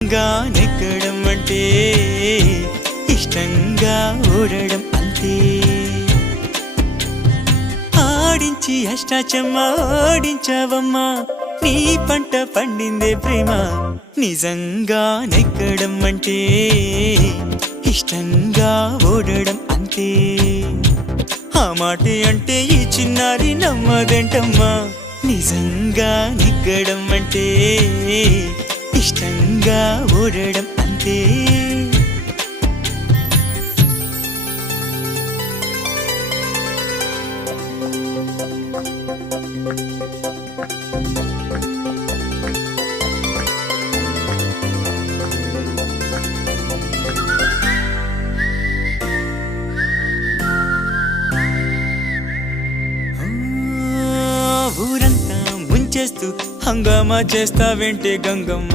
నెగ్గడం అంటే ఇష్టంగా ఓడడం అంతే. ఆడించి అష్టాచమ్మ ఆడించావమ్మా, నీ పంట పండిందే ప్రేమ. నిజంగా నెగ్గడం అంటే ఇష్టంగా ఓడడం అంతే. ఆ మాటే అంటే ఈ చిన్నారి నమ్మదేంటమ్మా. నిజంగా నెగ్గడం అంటే ఇష్టంగా ఓడడం అంతే. ఊరంతా ముంచేస్తూ హంగామా చేస్తావేంటే గంగమ్మ.